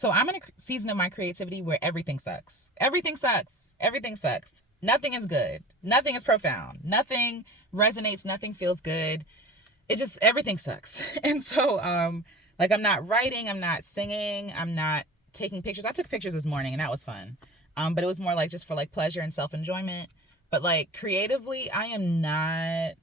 So I'm in a season of my creativity where everything sucks. Everything sucks. Everything sucks. Nothing is good. Nothing is profound. Nothing resonates. Nothing feels good. It just, everything sucks. And so, like, I'm not writing, I'm not singing, I'm not taking pictures. I took pictures this morning and that was fun. But it was more like just for like pleasure and self-enjoyment. But like creatively, I am not.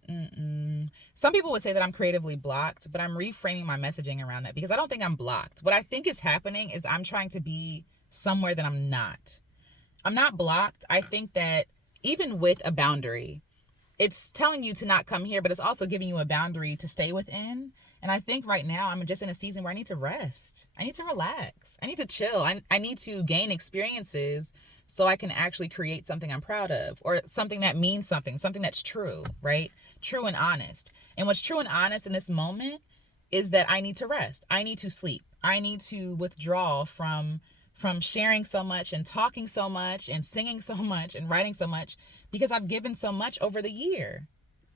Some people would say that I'm creatively blocked, but I'm reframing my messaging around that because I don't think I'm blocked. What I think is happening is I'm trying to be somewhere that I'm not. I'm not blocked. I think that even with a boundary, it's telling you to not come here, but it's also giving you a boundary to stay within. And I think right now I'm just in a season where I need to rest. I need to relax. I need to chill. I need to gain experiences so I can actually create something I'm proud of, or something that means something that's true, right? True and honest. And what's true and honest in this moment is that I need to rest. I need to sleep. I need to withdraw from sharing so much and talking so much and singing so much and writing so much because I've given so much over the year.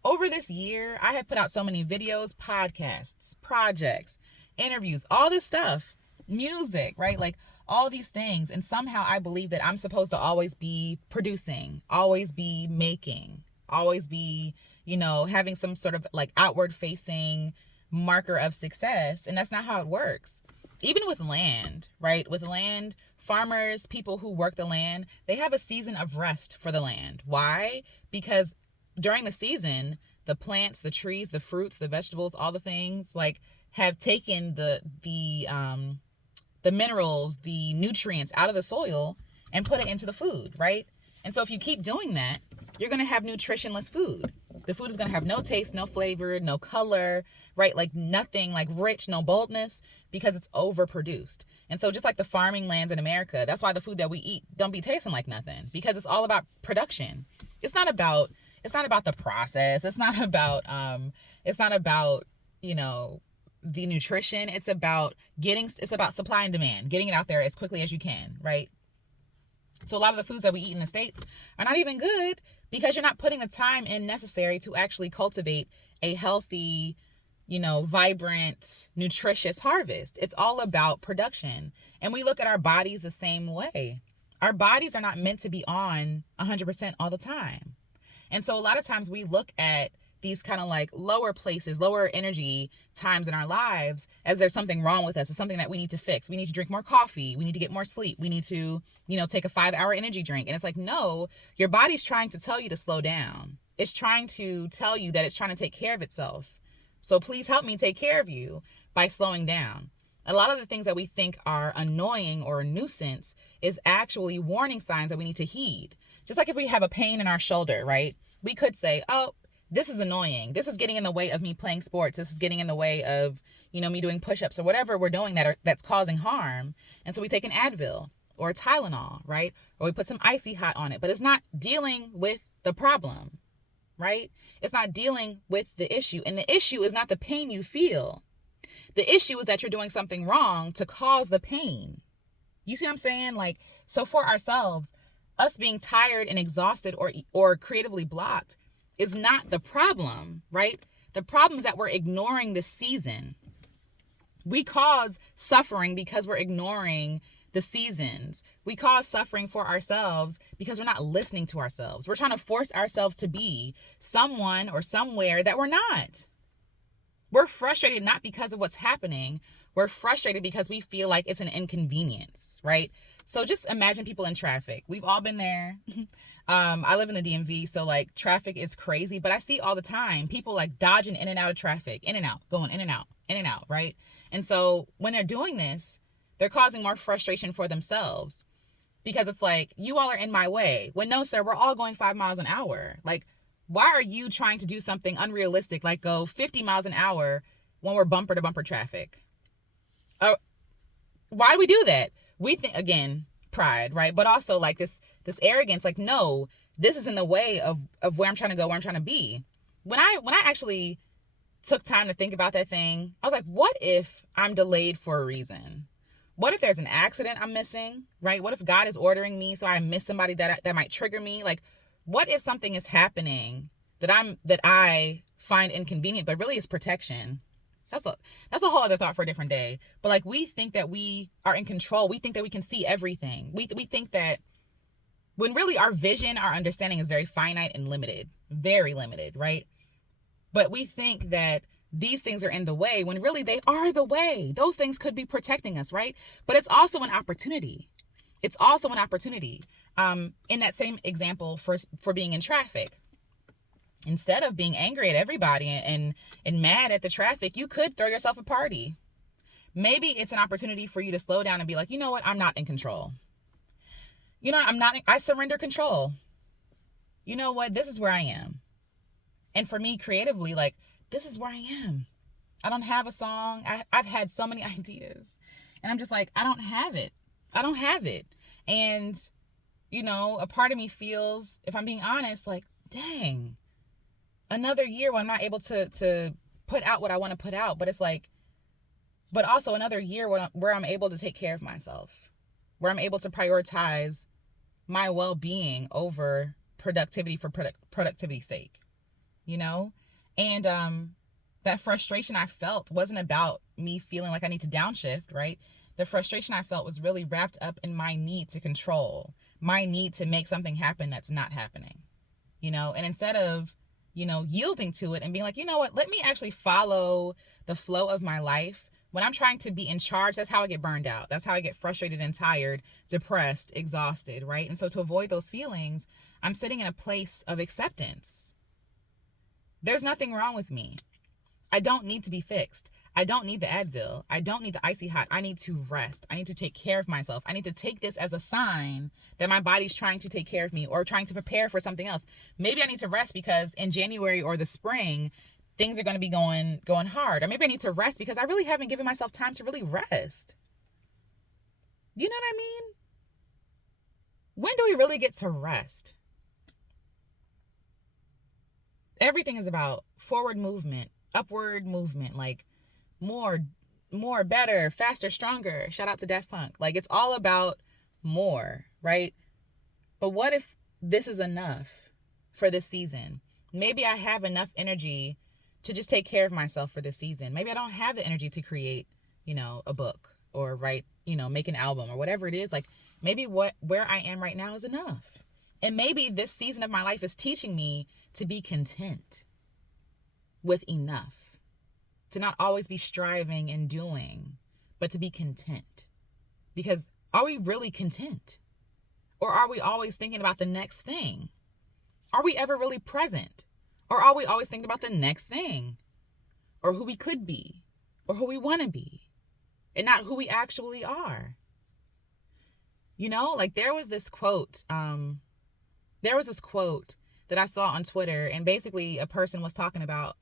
Over this year, I have put out so many videos, podcasts, projects, interviews, all this stuff, music, right? Like all these things. And somehow I believe that I'm supposed to always be producing, always be making, always be, having some sort of like outward facing marker of success. And that's not how it works. Even with land, right? With land, farmers, people who work the land, they have a season of rest for the land. Why? Because during the season, the plants, the trees, the fruits, the vegetables, all the things like have taken the minerals, the nutrients out of the soil and put it into the food, right? And so if you keep doing that, you're going to have nutritionless food. The food is going to have no taste, no flavor, no color, right? Like nothing, like rich, no boldness, because it's overproduced. And so just like the farming lands in America, that's why the food that we eat don't be tasting like nothing, because it's all about production. It's not about the process. It's not about the nutrition. It's about supply and demand, getting it out there as quickly as you can, right? So a lot of the foods that we eat in the States are not even good because you're not putting the time in necessary to actually cultivate a healthy, vibrant, nutritious harvest. It's all about production. And we look at our bodies the same way. Our bodies are not meant to be on 100% all the time. And so a lot of times we look at these kind of like lower places, lower energy times in our lives as there's something wrong with us. It's something that we need to fix. We need to drink more coffee. We need to get more sleep. We need to, take a 5-hour energy drink. And it's like, no, your body's trying to tell you to slow down. It's trying to tell you that it's trying to take care of itself. So please help me take care of you by slowing down. A lot of the things that we think are annoying or a nuisance is actually warning signs that we need to heed. Just like if we have a pain in our shoulder, right? We could say, oh, this is annoying. This is getting in the way of me playing sports. This is getting in the way of, me doing push-ups or whatever we're doing that's causing harm. And so we take an Advil or a Tylenol, right? Or we put some icy hot on it, but it's not dealing with the problem, right? It's not dealing with the issue. And the issue is not the pain you feel. The issue is that you're doing something wrong to cause the pain. You see what I'm saying? Like, so for ourselves, us being tired and exhausted or creatively blocked is not the problem, right? The problem is that we're ignoring the season. We cause suffering because we're ignoring the seasons. We cause suffering for ourselves because we're not listening to ourselves. We're trying to force ourselves to be someone or somewhere that we're not. We're frustrated not because of what's happening. We're frustrated because we feel like it's an inconvenience, right? So just imagine people in traffic. We've all been there. I live in the DMV, so like traffic is crazy, but I see all the time people like dodging in and out of traffic, in and out, going in and out, right? And so when they're doing this, they're causing more frustration for themselves because it's like, you all are in my way. When no, sir, we're all going 5 miles an hour. Like, why are you trying to do something unrealistic, like go 50 miles an hour when we're bumper to bumper traffic? Why do we do that? We think, again, pride, right? But also like this arrogance, like, no, this is in the way of where I'm trying to go, where I'm trying to be. When I actually took time to think about that thing, I was like, what if I'm delayed for a reason? What if there's an accident I'm missing, right? What if God is ordering me so I miss somebody that might trigger me? Like, what if something is happening that I find inconvenient, but really is protection? That's a whole other thought for a different day. But like, we think that we are in control. We think that we can see everything. We think that, when really our vision, our understanding is very finite and limited, very limited, right? But we think that these things are in the way when really they are the way. Those things could be protecting us, right? But it's also an opportunity. It's also an opportunity. In that same example for being in traffic, instead of being angry at everybody and mad at the traffic, you could throw yourself a party. Maybe it's an opportunity for you to slow down and be like, you know what? I'm not in control. You know, I surrender control. You know what? This is where I am. And for me, creatively, like, this is where I am. I don't have a song. I've had so many ideas. And I'm just like, I don't have it. I don't have it. And, you know, a part of me feels, if I'm being honest, like, dang, another year when I'm not able to put out what I want to put out. But it's like, but also another year where I'm able to take care of myself, where I'm able to prioritize my well-being over productivity for productivity's sake, you know? And that frustration I felt wasn't about me feeling like I need to downshift, right? The frustration I felt was really wrapped up in my need to control, my need to make something happen that's not happening, you know? And instead of, you know, yielding to it and being like, you know what, let me actually follow the flow of my life. When I'm trying to be in charge, that's how I get burned out. That's how I get frustrated and tired, depressed, exhausted, right? And so to avoid those feelings, I'm sitting in a place of acceptance. There's nothing wrong with me. I don't need to be fixed. I don't need the Advil. I don't need the icy hot. I need to rest. I need to take care of myself. I need to take this as a sign that my body's trying to take care of me or trying to prepare for something else. Maybe I need to rest because in January or the spring, things are going to be going hard. Or maybe I need to rest because I really haven't given myself time to really rest. You know what I mean? When do we really get to rest? Everything is about forward movement, upward movement, like more, better, faster, stronger. Shout out to Daft Punk. Like, it's all about more, right? But what if this is enough for this season? Maybe I have enough energy to just take care of myself for this season. Maybe I don't have the energy to create, you know, a book or write, you know, make an album or whatever it is. Like, maybe where I am right now is enough. And maybe this season of my life is teaching me to be content with enough, to not always be striving and doing, but to be content. Because are we really content? Or are we always thinking about the next thing? Are we ever really present? Or are we always thinking about the next thing? Or who we could be? Or who we want to be? And not who we actually are? You know, like there was this quote that I saw on Twitter, and basically a person was talking about,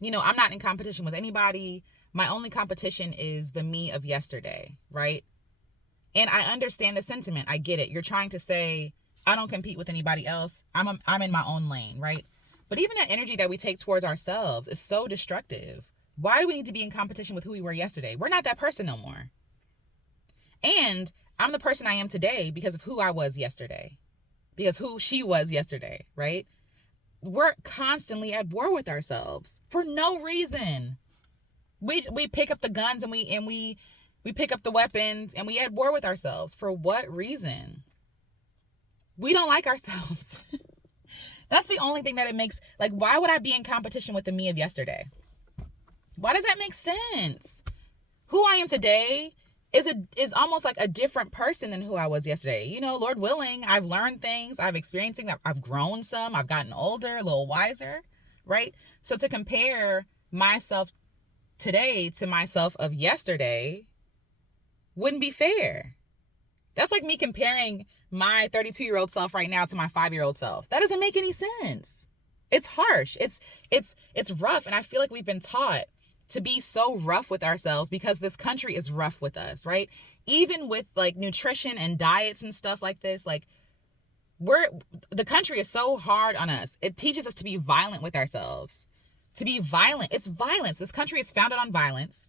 you know, I'm not in competition with anybody. My only competition is the me of yesterday, right? And I understand the sentiment. I get it. You're trying to say, I don't compete with anybody else. I'm in my own lane, right? But even that energy that we take towards ourselves is so destructive. Why do we need to be in competition with who we were yesterday? We're not that person no more. And I'm the person I am today because of who I was yesterday. Because who she was yesterday, right? We're constantly at war with ourselves for no reason. We pick up the guns and we pick up the weapons and we at war with ourselves. For what reason? We don't like ourselves. That's the only thing that it makes, like, why would I be in competition with the me of yesterday? Why does that make sense? Who I am today is almost like a different person than who I was yesterday. You know, Lord willing, I've learned things, I've experienced things, I've grown some, I've gotten older, a little wiser, right? So to compare myself today to myself of yesterday wouldn't be fair. That's like me comparing my 32-year-old self right now to my 5-year-old self. That doesn't make any sense. It's harsh. It's rough. And I feel like we've been taught to be so rough with ourselves because this country is rough with us, right? Even with like nutrition and diets and stuff like this, like the country is so hard on us. It teaches us to be violent with ourselves, to be violent. It's violence. This country is founded on violence.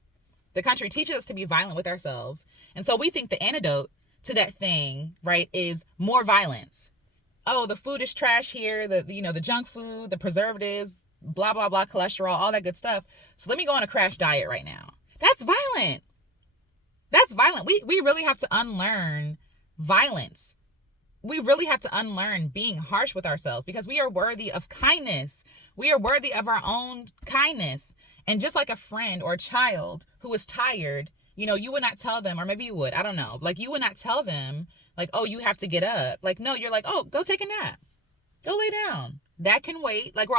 The country teaches us to be violent with ourselves. And so we think the antidote to that thing, right, is more violence. Oh, the food is trash here. The junk food, the preservatives, blah, blah, blah, cholesterol, all that good stuff. So let me go on a crash diet right now. That's violent. That's violent. We really have to unlearn violence. We really have to unlearn being harsh with ourselves, because we are worthy of kindness. We are worthy of our own kindness. And just like a friend or a child who is tired, you would not tell them, or maybe you would, I don't know. Like, you would not tell them, like, oh, you have to get up. Like, no, you're like, oh, go take a nap. Go lay down. That can wait. Like,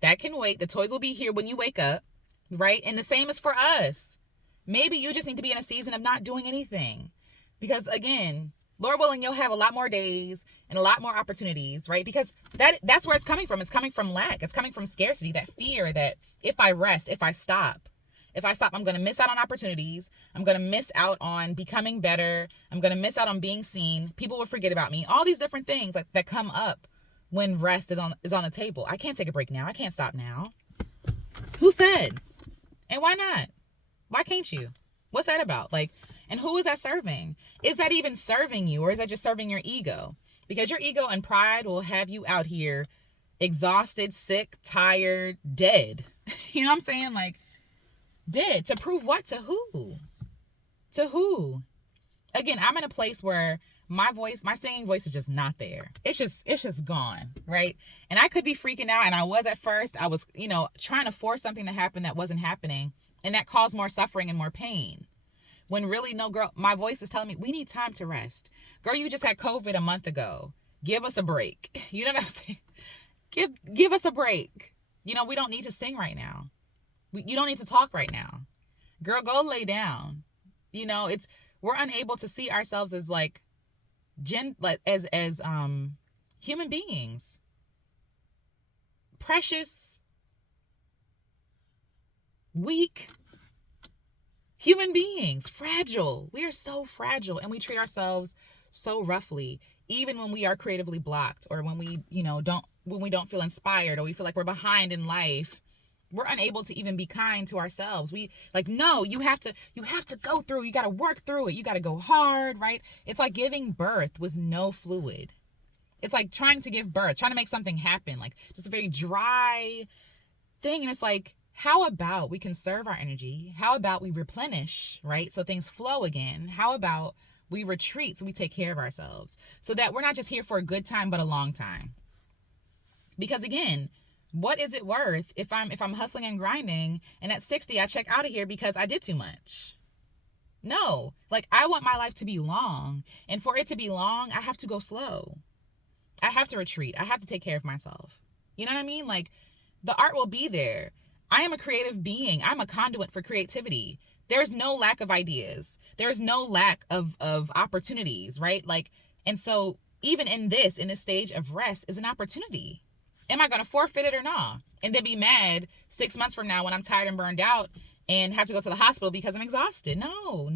that can wait. The toys will be here when you wake up, right? And the same is for us. Maybe you just need to be in a season of not doing anything. Because again, Lord willing, you'll have a lot more days and a lot more opportunities, right? Because that's where it's coming from. It's coming from lack. It's coming from scarcity, that fear that if I rest, if I stop, I'm going to miss out on opportunities. I'm going to miss out on becoming better. I'm going to miss out on being seen. People will forget about me. All these different things like that come up when rest is on the table. I can't take a break now. I can't stop now. Who said? And why not? Why can't you? What's that about? Like, and who is that serving? Is that even serving you, or is that just serving your ego? Because your ego and pride will have you out here exhausted, sick, tired, dead. You know what I'm saying? Like, dead. To prove what? To who? To who? Again, I'm in a place where my singing voice is just not there. It's just gone, right? And I could be freaking out, and I was at first. I was, trying to force something to happen that wasn't happening, and that caused more suffering and more pain. When really, no, girl, my voice is telling me we need time to rest. Girl, you just had COVID a month ago. Give us a break. You know what I'm saying? Give us a break. We don't need to sing right now. You don't need to talk right now. Girl, go lay down. We're unable to see ourselves as like as human beings. Precious, weak human beings, fragile. We are so fragile, and we treat ourselves so roughly, even when we are creatively blocked, or when we don't feel inspired, or we feel like we're behind in life. We're unable to even be kind to ourselves. We like, no, you have to go through, you got to work through it. You got to go hard, right? It's like giving birth with no fluid. It's like trying to give birth, trying to make something happen, like just a very dry thing. And it's like, how about we conserve our energy? How about we replenish, right? So things flow again. How about we retreat so we take care of ourselves, so that we're not just here for a good time, but a long time? Because again, what is it worth if I'm hustling and grinding, and at 60 I check out of here because I did too much? No, like, I want my life to be long, and for it to be long, I have to go slow. I have to retreat. I have to take care of myself. You know what I mean? Like, the art will be there. I am a creative being. I'm a conduit for creativity. There's no lack of ideas. There's no lack of opportunities, right? Like, and so even in this stage of rest is an opportunity. Am I going to forfeit it or not? And then be mad 6 months from now when I'm tired and burned out and have to go to the hospital because I'm exhausted? No.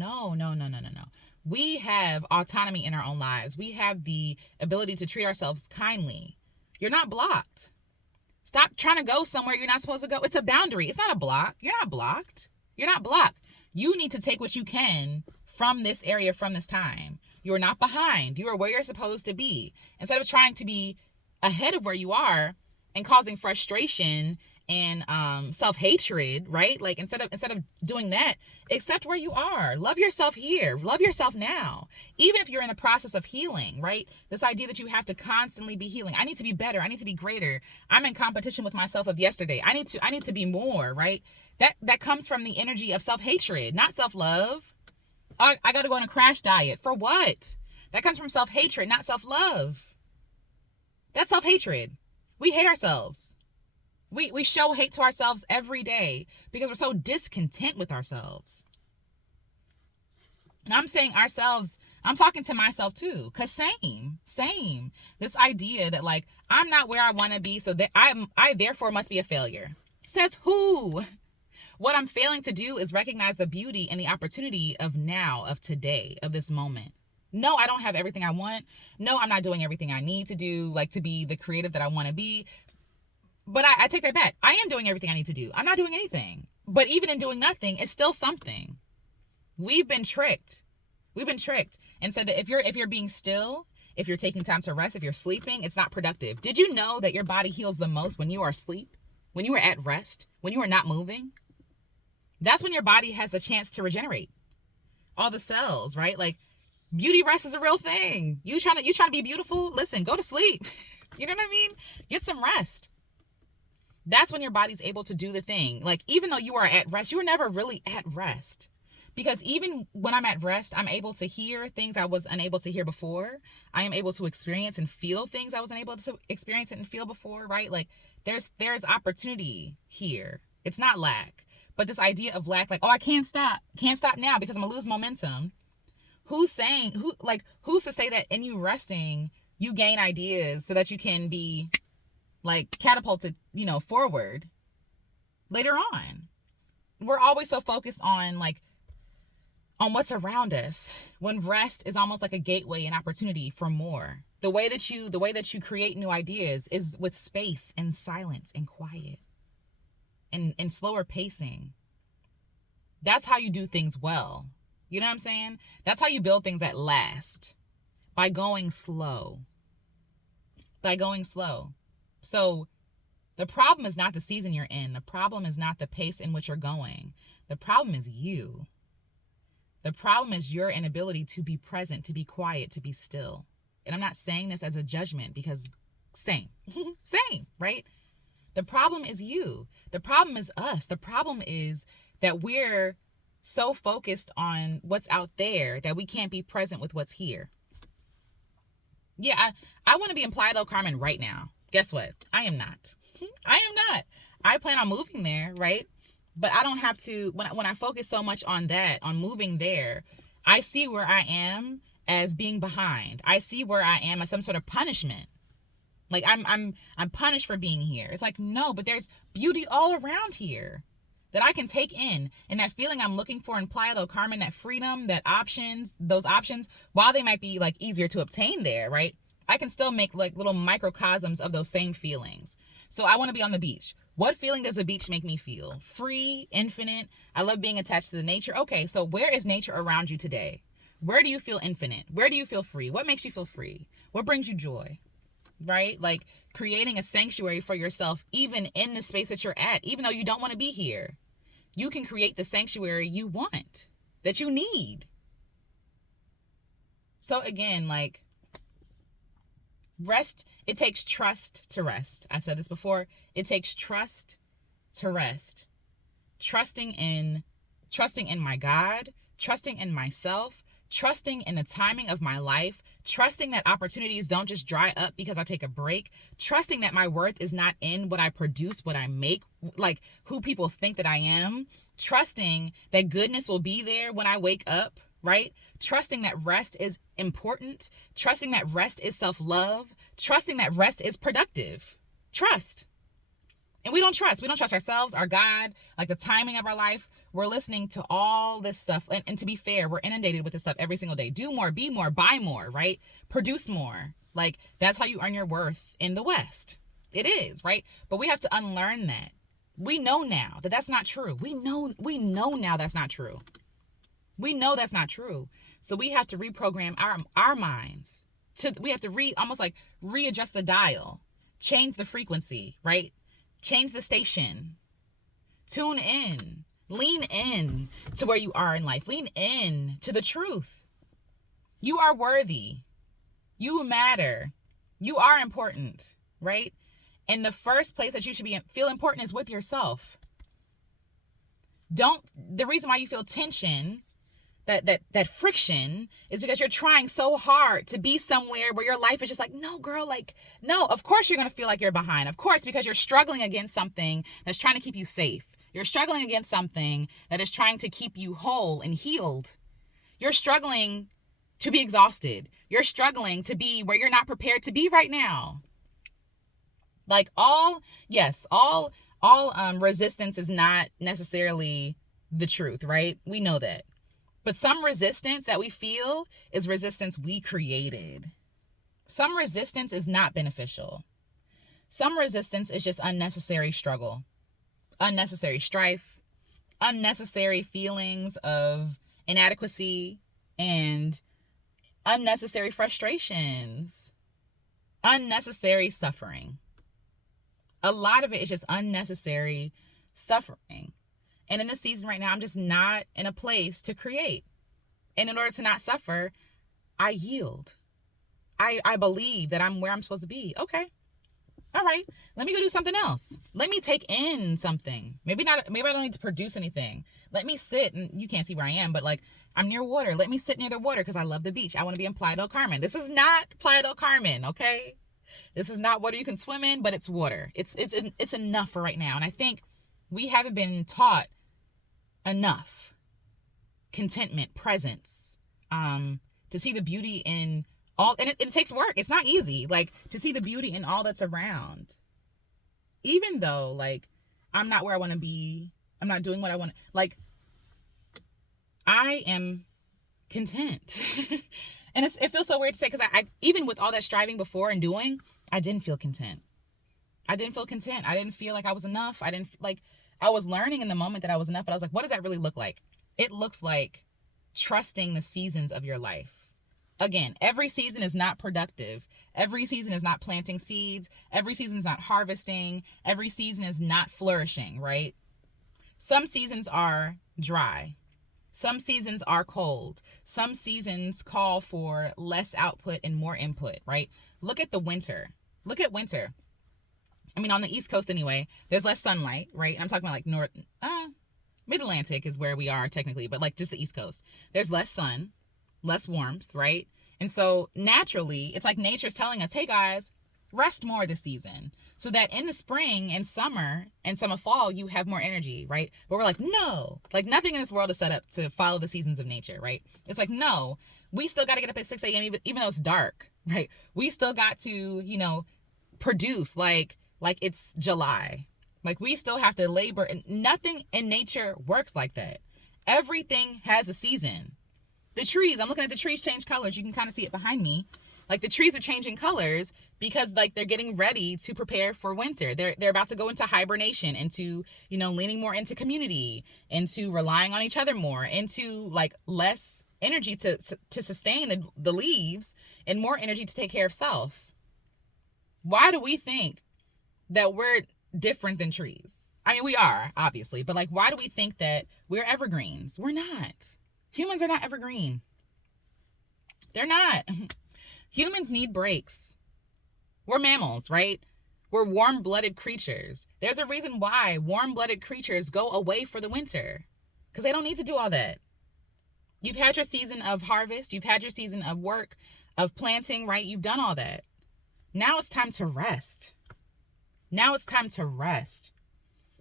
We have autonomy in our own lives. We have the ability to treat ourselves kindly. You're not blocked. Stop trying to go somewhere you're not supposed to go. It's a boundary. It's not a block. You're not blocked. You're not blocked. You need to take what you can from this area, from this time. You're not behind. You are where you're supposed to be. Instead of trying to be ahead of where you are and causing frustration and self-hatred, right? Like, instead of doing that, accept where you are. Love yourself here. Love yourself now. Even if you're in the process of healing, right? This idea that you have to constantly be healing. I need to be better. I need to be greater. I'm in competition with myself of yesterday. I need to be more, right? That comes from the energy of self-hatred, not self-love. I got to go on a crash diet. For what? That comes from self-hatred, not self-love. That's self-hatred. We hate ourselves. We show hate to ourselves every day because we're so discontent with ourselves. And I'm saying ourselves, I'm talking to myself too, because same. This idea that, like, I'm not where I want to be, so that I therefore must be a failure. Says who? What I'm failing to do is recognize the beauty and the opportunity of now, of today, of this moment. No, I don't have everything I want. No, I'm not doing everything I need to do, like, to be the creative that I want to be. But I take that back. I am doing everything I need to do. I'm not doing anything. But even in doing nothing, it's still something. We've been tricked. And so that if you're being still, if you're taking time to rest, if you're sleeping, it's not productive. Did you know that your body heals the most when you are asleep? when you are at rest, when you are not moving, that's when your body has the chance to regenerate all the cells, right? Like, beauty rest is a real thing. You trying to be beautiful? Listen, go to sleep. You know what I mean? Get some rest. That's when your body's able to do the thing. Like, even though you are at rest, you were never really at rest. Because even when I'm at rest, I'm able to hear things I was unable to hear before. I am able to experience and feel things I was unable to experience and feel before, right? Like, there's opportunity here. It's not lack. But this idea of lack, like, oh, I can't stop now because I'm gonna lose momentum. Who's to say that in you resting, you gain ideas so that you can be like catapulted, forward later on? We're always so focused on what's around us, when rest is almost like a gateway and opportunity for more. The way that you create new ideas is with space and silence and quiet and slower pacing. That's how you do things well. You know what I'm saying? That's how you build things that last. By going slow. So the problem is not the season you're in. The problem is not the pace in which you're going. The problem is you. The problem is your inability to be present, to be quiet, to be still. And I'm not saying this as a judgment, because same, right? The problem is you. The problem is us. The problem is that we're so focused on what's out there that we can't be present with what's here. Yeah, I want to be in Playa del Carmen right now. Guess what? I am not. I plan on moving there, right? But I don't have to, when I focus so much on that, on moving there, I see where I am as being behind. I see where I am as some sort of punishment. Like, I'm punished for being here. It's like, no, but there's beauty all around here that I can take in. And that feeling I'm looking for in Playa del Carmen, that freedom, those options, while they might be like easier to obtain there, right? I can still make like little microcosms of those same feelings. So I want to be on the beach. What feeling does the beach make me feel? Free, infinite. I love being attached to the nature. Okay, so where is nature around you today? Where do you feel infinite? Where do you feel free? What makes you feel free? What brings you joy? Right? Like, creating a sanctuary for yourself, even in the space that you're at, even though you don't want to be here. You can create the sanctuary you want, that you need. So again, like, rest, it takes trust to rest. I've said this before. It takes trust to rest. Trusting in my God, trusting in myself, trusting in the timing of my life, trusting that opportunities don't just dry up because I take a break, trusting that my worth is not in what I produce, what I make, like who people think that I am, trusting that goodness will be there when I wake up, right? Trusting that rest is important, trusting that rest is self-love, trusting that rest is productive. Trust. And we don't trust ourselves, our God, like the timing of our life. We're listening to all this stuff. And to be fair, we're inundated with this stuff every single day. Do more, be more, buy more, right? Produce more. Like, that's how you earn your worth in the West. It is, right? But we have to unlearn that. We know now that that's not true. We know now that's not true. We know that's not true. So we have to reprogram our minds. We have to almost like readjust the dial, change the frequency, right? Change the station. Tune in. Lean in to where you are in life. Lean in to the truth. You are worthy. You matter. You are important, right? And the first place that you should feel important is with yourself. The reason why you feel tension, that friction, is because you're trying so hard to be somewhere where your life is just like, no, girl, like, no, of course you're going to feel like you're behind. Of course, because you're struggling against something that's trying to keep you safe. You're struggling against something that is trying to keep you whole and healed. You're struggling to be exhausted. You're struggling to be where you're not prepared to be right now. Like, all resistance is not necessarily the truth, right? We know that. But some resistance that we feel is resistance we created. Some resistance is not beneficial. Some resistance is just unnecessary struggle, unnecessary strife, unnecessary feelings of inadequacy, and unnecessary frustrations, unnecessary suffering, A lot of it is just unnecessary suffering. And in this season right now, I'm just not in a place to create. And in order to not suffer, I yield. I believe that I'm where I'm supposed to be. Okay. All right. Let me go do something else. Let me take in something. Maybe I don't need to produce anything. Let me sit, and you can't see where I am, but like I'm near water. Let me sit near the water because I love the beach. I want to be in Playa del Carmen. This is not Playa del Carmen, okay? This is not water you can swim in, but it's water. It's enough for right now. And I think we haven't been taught enough contentment, presence, to see the beauty in all, and it takes work. It's not easy, like, to see the beauty in all that's around. Even though, like, I'm not where I want to be, I'm not doing what I want, like, I am content. And it feels so weird to say, because I even with all that striving before and doing, I didn't feel content. I didn't feel like I was enough. I was learning in the moment that I was enough, but I was like, what does that really look like? It looks like trusting the seasons of your life. Again, every season is not productive. Every season is not planting seeds. Every season is not harvesting. Every season is not flourishing, right? Some seasons are dry. Some seasons are cold. Some seasons call for less output and more input, right? Look at the winter. Look at winter. I mean, on the East Coast anyway, there's less sunlight, right? I'm talking about like Mid-Atlantic is where we are technically, but like just the East Coast. There's less sun, less warmth, right? And so naturally, it's like nature's telling us, hey guys, rest more this season, so that in the spring and summer and some of fall, you have more energy, right? But we're like, no, like nothing in this world is set up to follow the seasons of nature, right? It's like, no, we still got to get up at 6 a.m. even though it's dark, right? We still got to, produce like it's July. Like we still have to labor, and nothing in nature works like that. Everything has a season. The trees, I'm looking at the trees change colors. You can kind of see it behind me. Like the trees are changing colors because like they're getting ready to prepare for winter. They're about to go into hibernation, into, leaning more into community, into relying on each other more, into like less energy to sustain the leaves and more energy to take care of self. Why do we think that we're different than trees? I mean, we are, obviously, but like, why do we think that we're evergreens? We're not. Humans are not evergreen. They're not. Humans need breaks. We're mammals, right? We're warm-blooded creatures. There's a reason why warm-blooded creatures go away for the winter, because they don't need to do all that. You've had your season of harvest. You've had your season of work, of planting, right? You've done all that. Now it's time to rest.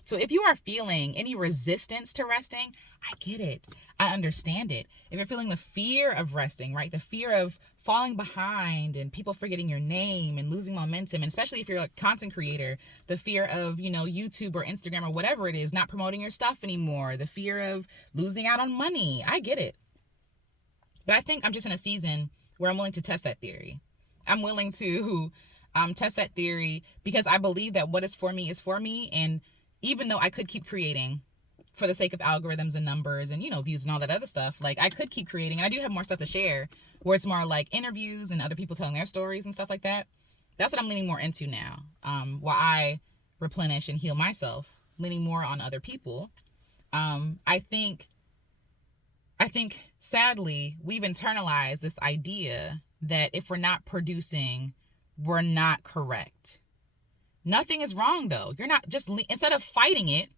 So if you are feeling any resistance to resting, I get it. I understand it. If you're feeling the fear of resting, right? The fear of falling behind and people forgetting your name and losing momentum, and especially if you're a content creator, the fear of, YouTube or Instagram or whatever it is, not promoting your stuff anymore, the fear of losing out on money. I get it. But I think I'm just in a season where I'm willing to test that theory. I'm willing to test that theory because I believe that what is for me is for me. And even though I could keep creating for the sake of algorithms and numbers and, views and all that other stuff, like I could keep creating. And I do have more stuff to share where it's more like interviews and other people telling their stories and stuff like that. That's what I'm leaning more into now. While I replenish and heal myself, leaning more on other people. I think sadly, we've internalized this idea that if we're not producing, we're not correct. Nothing is wrong though. You're not instead of fighting it,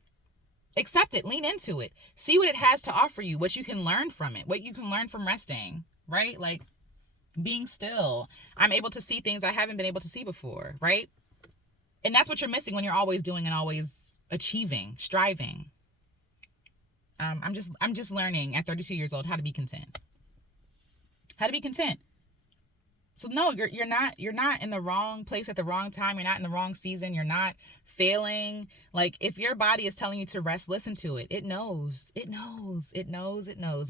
accept it, lean into it, see what it has to offer you, what you can learn from it, what you can learn from resting, right? Like being still. I'm able to see things I haven't been able to see before, right? And that's what you're missing when you're always doing and always achieving, striving. I'm just learning at 32 years old how to be content. So no, you're not in the wrong place at the wrong time. You're not in the wrong season. You're not failing. Like if your body is telling you to rest, listen to it. It knows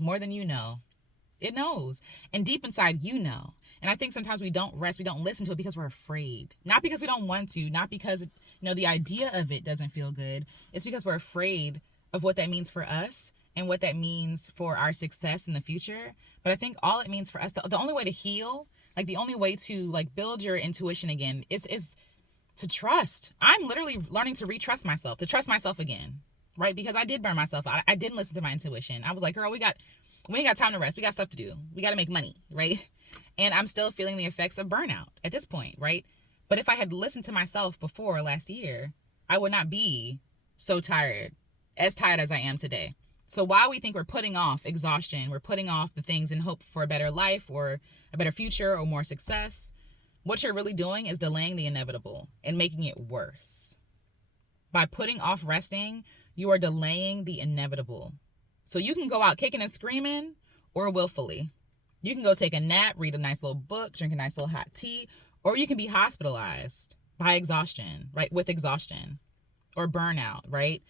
more than you know. It knows. And deep inside, And I think sometimes we don't rest. We don't listen to it because we're afraid. Not because we don't want to, not because, the idea of it doesn't feel good. It's because we're afraid of what that means for us and what that means for our success in the future. But I think all it means for us, the only way to heal, like the only way to like build your intuition again is to trust. I'm literally learning to retrust myself, to trust myself again, right? Because I did burn myself out. I didn't listen to my intuition. I was like, girl, we ain't got time to rest. We got stuff to do. We got to make money, right? And I'm still feeling the effects of burnout at this point, right? But if I had listened to myself before last year, I would not be so tired, as tired as I am today. So while we think we're putting off exhaustion, we're putting off the things in hope for a better life or a better future or more success, what you're really doing is delaying the inevitable and making it worse. By putting off resting, you are delaying the inevitable. So you can go out kicking and screaming or willfully. You can go take a nap, read a nice little book, drink a nice little hot tea, or you can be hospitalized by exhaustion, right? With exhaustion or burnout, right?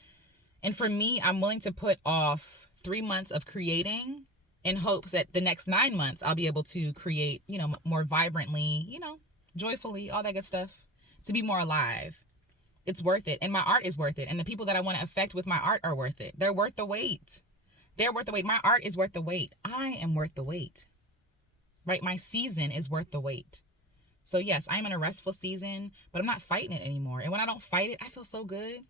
And for me, I'm willing to put off 3 months of creating in hopes that the next 9 months I'll be able to create, more vibrantly, joyfully, all that good stuff, to be more alive. It's worth it. And my art is worth it. And the people that I want to affect with my art are worth it. They're worth the wait. They're worth the wait. My art is worth the wait. I am worth the wait, right? My season is worth the wait. So yes, I'm in a restful season, but I'm not fighting it anymore. And when I don't fight it, I feel so good.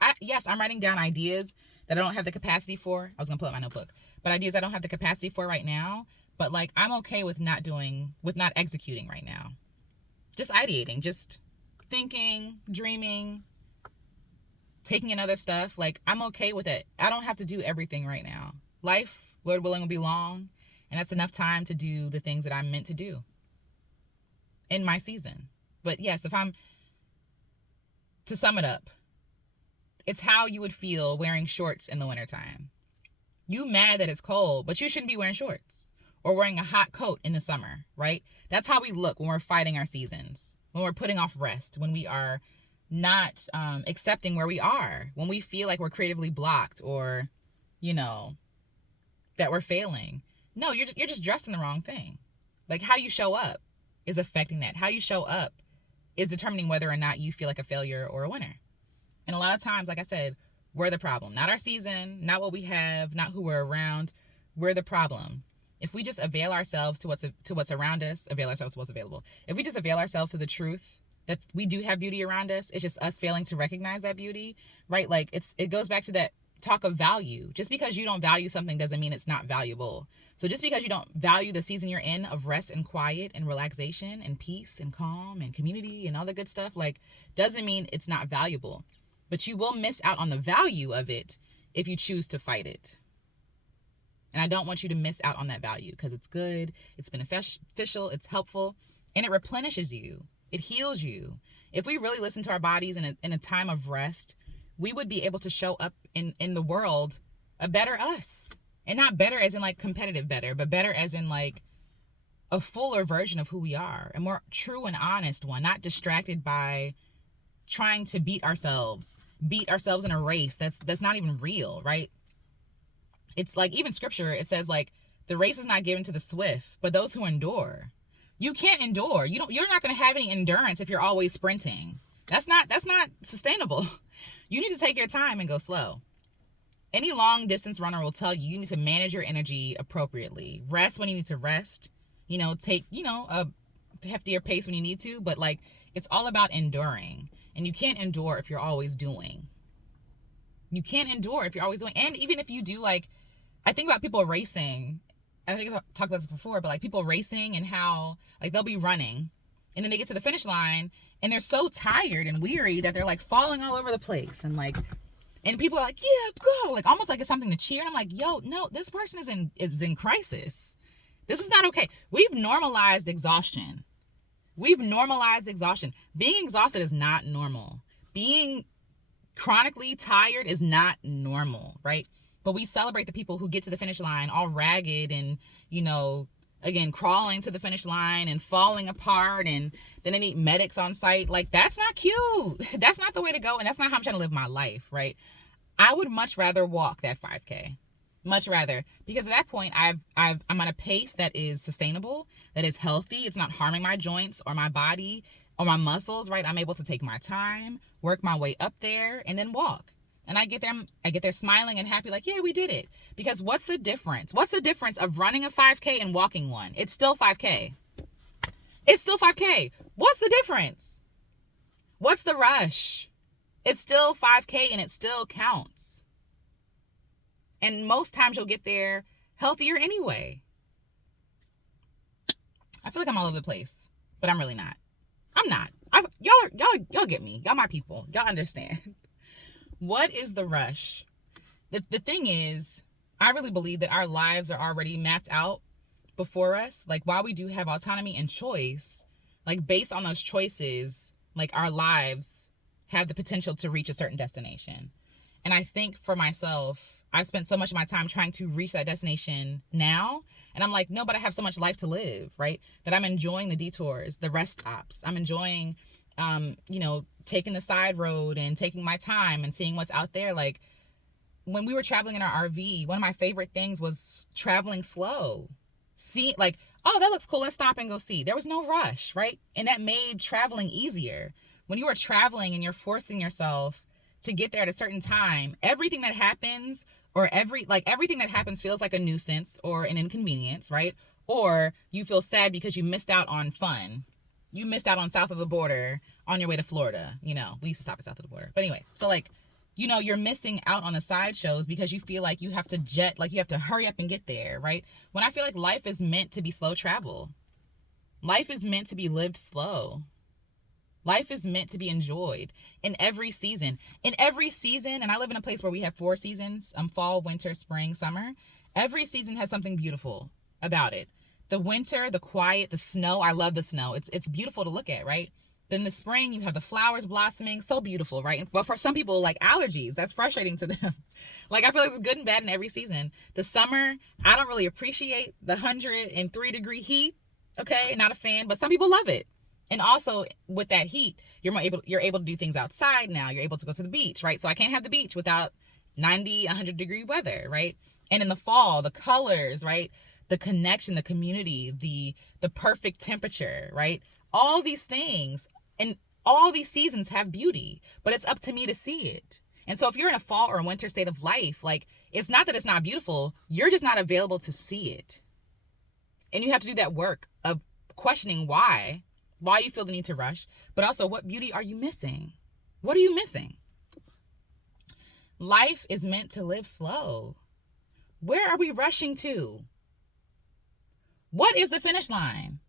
I'm writing down ideas that I don't have the capacity for. I was going to pull up my notebook, but ideas I don't have the capacity for right now. But like, I'm okay with not executing right now. Just ideating, just thinking, dreaming, taking in other stuff. Like, I'm okay with it. I don't have to do everything right now. Life, Lord willing, will be long. And that's enough time to do the things that I'm meant to do in my season. But yes, to sum it up, it's how you would feel wearing shorts in the wintertime. You mad that it's cold, but you shouldn't be wearing shorts or wearing a hot coat in the summer, right? That's how we look when we're fighting our seasons, when we're putting off rest, when we are not accepting where we are, when we feel like we're creatively blocked or, that we're failing. No, you're just dressed in the wrong thing. Like, how you show up is affecting that. How you show up is determining whether or not you feel like a failure or a winner. And a lot of times, like I said, we're the problem. Not our season, not what we have, not who we're around. We're the problem. If we just avail ourselves to what's around us, avail ourselves to what's available. If we just avail ourselves to the truth that we do have beauty around us, it's just us failing to recognize that beauty, right? Like, it goes back to that talk of value. Just because you don't value something doesn't mean it's not valuable. So just because you don't value the season you're in of rest and quiet and relaxation and peace and calm and community and all the good stuff, like, doesn't mean it's not valuable. But you will miss out on the value of it if you choose to fight it. And I don't want you to miss out on that value because it's good, it's beneficial, it's helpful, and it replenishes you. It heals you. If we really listen to our bodies in a time of rest, we would be able to show up in the world a better us. And not better as in like competitive better, but better as in like a fuller version of who we are. A more true and honest one, not distracted by trying to beat ourselves in a race that's not even real, right? It's like, even scripture, it says like, the race is not given to the swift, but those who endure. You can't endure. You're not going to have any endurance if you're always sprinting. That's not sustainable. You need to take your time and go slow. Any long distance runner will tell you need to manage your energy appropriately. Rest when you need to rest. Take, a heftier pace when you need to, but like, it's all about enduring. And you can't endure if you're always doing. You can't endure if you're always doing. And even if you do, like, I think about people racing. I think I've talked about this before, but like people racing and how like they'll be running and then they get to the finish line and they're so tired and weary that they're like falling all over the place and people are like, yeah, go, like almost like it's something to cheer. And I'm like, yo, no, this person is in crisis. This is not okay. We've normalized exhaustion. Being exhausted is not normal. Being chronically tired is not normal, right? But we celebrate the people who get to the finish line all ragged and, again, crawling to the finish line and falling apart, and then they need medics on site. Like, that's not cute. That's not the way to go, and that's not how I'm trying to live my life, right? I would much rather walk that 5K. Much rather, because at that point I'm at a pace that is sustainable, that is healthy. It's not harming my joints or my body or my muscles, right? I'm able to take my time, work my way up there, and then walk. And I get there smiling and happy, like, yeah, we did it. Because what's the difference? What's the difference of running a 5K and walking one? It's still 5K. It's still 5K. What's the difference? What's the rush? It's still 5K and it still counts. And most times you'll get there healthier anyway. I feel like I'm all over the place, but I'm really not. I'm not. Y'all get me. Y'all my people. Y'all understand. What is the rush? The thing is, I really believe that our lives are already mapped out before us. Like, while we do have autonomy and choice, like, based on those choices, like, our lives have the potential to reach a certain destination. And I think for myself, I've spent so much of my time trying to reach that destination now. And I'm like, no, but I have so much life to live, right? That I'm enjoying the detours, the rest stops. I'm enjoying, taking the side road and taking my time and seeing what's out there. Like, when we were traveling in our RV, one of my favorite things was traveling slow. See, like, oh, that looks cool. Let's stop and go see. There was no rush, right? And that made traveling easier. When you are traveling and you're forcing yourself to get there at a certain time, everything that happens everything that happens feels like a nuisance or an inconvenience, right? Or you feel sad because you missed out on fun. You missed out on south of the border on your way to Florida. We used to stop at south of the border. But anyway, so like, you're missing out on the sideshows because you feel like you have to hurry up and get there, right? When I feel like life is meant to be slow travel. Life is meant to be lived slow. Life is meant to be enjoyed in every season. And I live in a place where we have 4 seasons, fall, winter, spring, summer. Every season has something beautiful about it. The winter, the quiet, the snow. I love the snow. It's beautiful to look at, right? Then the spring, you have the flowers blossoming. So beautiful, right? But for some people, like allergies, that's frustrating to them. Like, I feel like it's good and bad in every season. The summer, I don't really appreciate the 103-degree heat. Okay, not a fan, but some people love it. And also with that heat, you're able to do things outside now. You're able to go to the beach, right? So I can't have the beach without 90, 100-degree weather, right? And in the fall, the colors, right? The connection, the community, the perfect temperature, right? All these things and all these seasons have beauty, but it's up to me to see it. And so if you're in a fall or a winter state of life, like, it's not that it's not beautiful, you're just not available to see it. And you have to do that work of questioning why you feel the need to rush, but also, what beauty are you missing? What are you missing? Life is meant to live slow. Where are we rushing to? What is the finish line?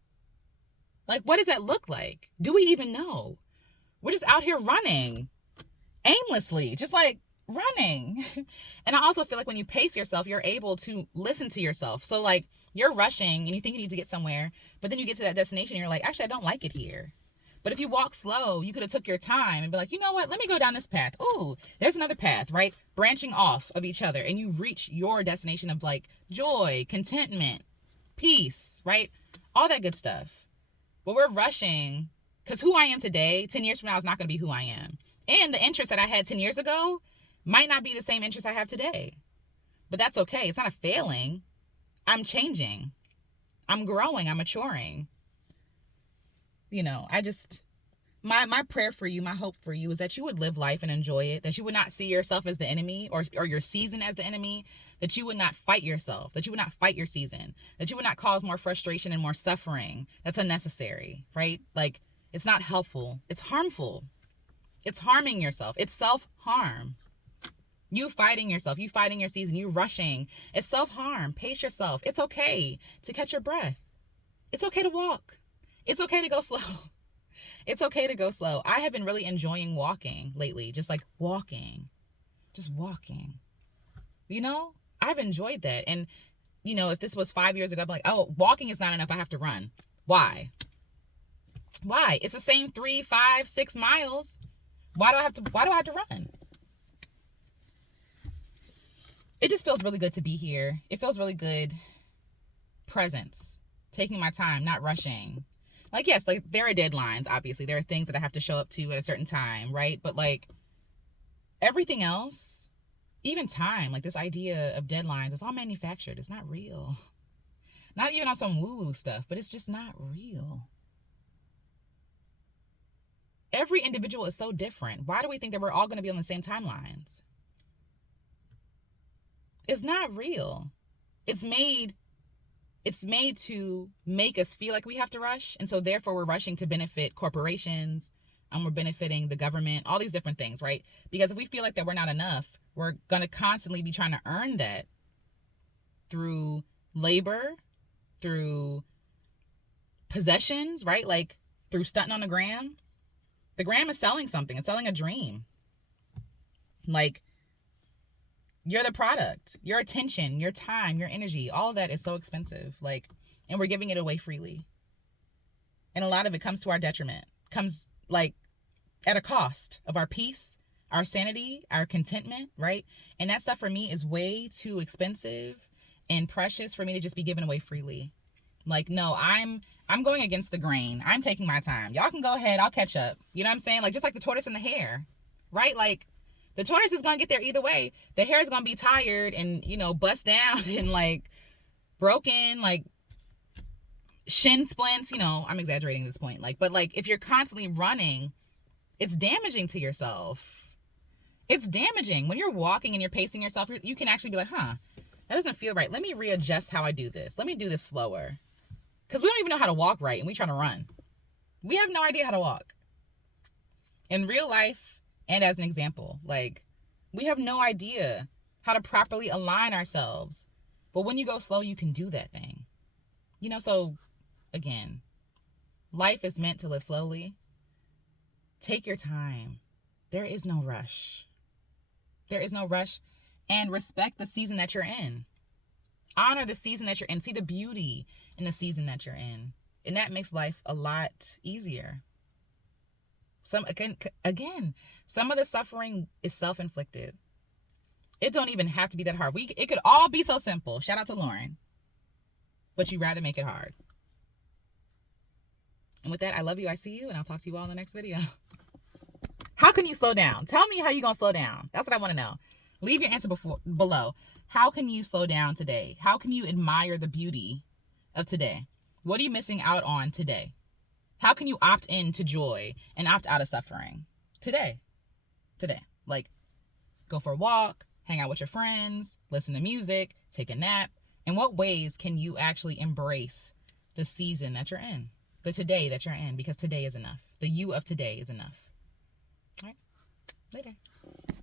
Like, what does that look like? Do we even know? We're just out here running aimlessly, just like running. And I also feel like when you pace yourself, you're able to listen to yourself. So like, you're rushing and you think you need to get somewhere, but then you get to that destination and you're like, actually, I don't like it here. But if you walk slow, you could have took your time and be like, you know what, let me go down this path. Ooh, there's another path, right? Branching off of each other, and you reach your destination of like joy, contentment, peace, right? All that good stuff. But we're rushing because who I am today, 10 years from now, is not going to be who I am. And the interest that I had 10 years ago might not be the same interest I have today. But that's okay. It's not a failing. I'm changing. I'm growing. I'm maturing. My prayer for you, my hope for you is that you would live life and enjoy it, that you would not see yourself as the enemy or your season as the enemy, that you would not fight yourself, that you would not fight your season, that you would not cause more frustration and more suffering. That's unnecessary, right? Like, it's not helpful. It's harmful. It's harming yourself. It's self-harm. You fighting yourself, you fighting your season, you rushing. It's self-harm. Pace yourself. It's okay to catch your breath. It's okay to walk. It's okay to go slow. It's okay to go slow. I have been really enjoying walking lately, just like walking, just walking. I've enjoyed that. And, if this was 5 years ago, I'd be like, oh, walking is not enough. I have to run. Why? It's the same 3, 5, 6 miles. Why do I have to run? It just feels really good to be here. It feels really good. Presence, taking my time, not rushing. Like, yes, like there are deadlines, obviously. There are things that I have to show up to at a certain time, right? But like everything else, even time, like this idea of deadlines, it's all manufactured. It's not real. Not even on some woo-woo stuff, but it's just not real. Every individual is so different. Why do we think that we're all going to be on the same timelines? It's not real. It's made to make us feel like we have to rush. And so therefore we're rushing to benefit corporations, We're benefiting the government, all these different things, right? Because if we feel like that we're not enough, we're going to constantly be trying to earn that through labor, through possessions, right? Like through stunting on the gram. The gram is selling something. It's selling a dream. Like, you're the product. Your attention, your time, your energy, all of that is so expensive. Like, and we're giving it away freely. And a lot of it comes to our detriment. Comes like at a cost of our peace, our sanity, our contentment, right? And that stuff for me is way too expensive and precious for me to just be given away freely. Like, no, I'm going against the grain. I'm taking my time. Y'all can go ahead. I'll catch up. You know what I'm saying? Like, just like the tortoise and the hare, right? Like, the tortoise is going to get there either way. The hare is going to be tired and, you know, bust down and like broken, like shin splints. You know, I'm exaggerating at this point. Like, but like if you're constantly running, it's damaging to yourself. It's damaging. When you're walking and you're pacing yourself, you can actually be like, that doesn't feel right. Let me readjust how I do this. Let me do this slower. Because we don't even know how to walk right and we trying to run. We have no idea how to walk. In real life, and as an example, like, we have no idea how to properly align ourselves. But when you go slow, you can do that thing. You know, so again, life is meant to live slowly. Take your time. There is no rush. There is no rush. And respect the season that you're in. Honor the season that you're in. See the beauty in the season that you're in. And that makes life a lot easier. Some of the suffering is self-inflicted. It don't even have to be that hard. It could all be so simple. Shout out to Lauren. But you'd rather make it hard. And with that, I love you. I see you. And I'll talk to you all in the next video. How can you slow down? Tell me how you're going to slow down. That's what I want to know. Leave your answer below. How can you slow down today? How can you admire the beauty of today? What are you missing out on today? How can you opt in to joy and opt out of suffering today? Like, go for a walk, hang out with your friends, listen to music, take a nap. In what ways can you actually embrace the season that you're in, the today that you're in? Because today is enough. The you of today is enough. All right, later.